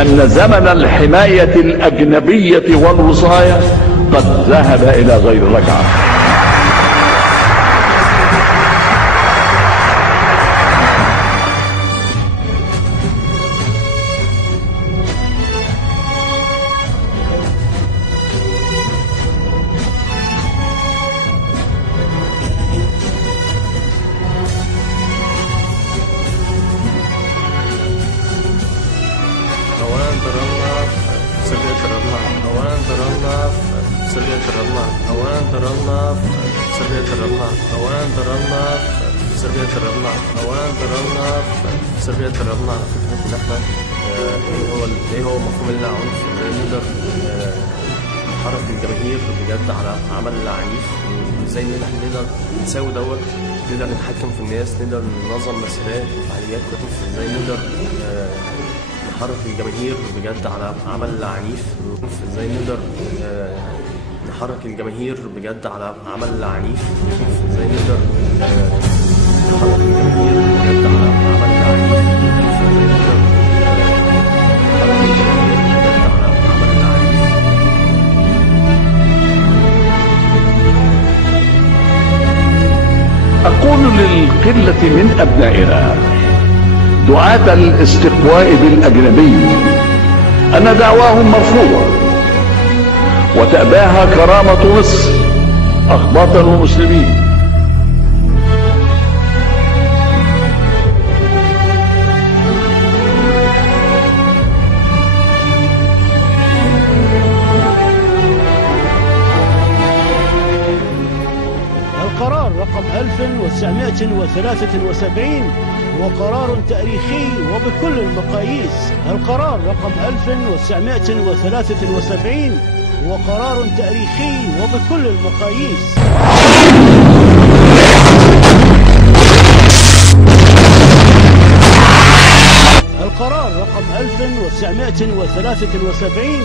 أن زمن الحماية الأجنبية والوصاية قد ذهب إلى غير رجعة. سلبية الرمل على فكرة إن إحنا إيه هو مفهوم العنف، نقدر نحرك الجماهير بجد على عمل عنيف، وإزاي إن إحنا نقدر نساوي دوت، نقدر نتحكم في الناس، نقدر ننظم مسيرات وفعاليات، إزاي نقدر نحرك الجماهير بجد على عمل عنيف، إزاي نقدر نحرك الجماهير بجد على عمل عنيف، إزاي نقدر نحرك الجماهير بجد على عمل عنيف. أقول للقلة من أبنائنا دعاة الاستقواء بالأجنبي أن دعواهم مرفوضة، وتأباها كرامة مصر أخباطا ومسلمين. القرار رقم 1973 هو قرار تاريخي وبكل المقاييس. القرار رقم 1973 هو قرار تاريخي وبكل المقاييس. القرار رقم 1973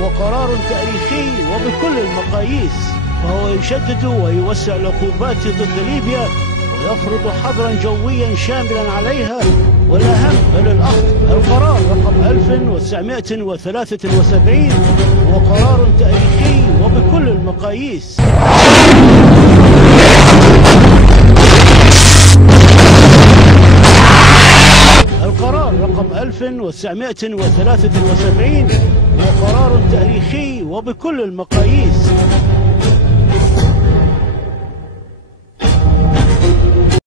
هو قرار تاريخي وبكل المقاييس، فهو يشدد ويوسع العقوبات ضد ليبيا ويفرض حظرا جويا شاملا عليها، والأهم بل الأخطر القرار رقم 1973 هو قرار تاريخي وبكل المقاييس. القرار رقم 1973 هو قرار تاريخي وبكل المقاييس.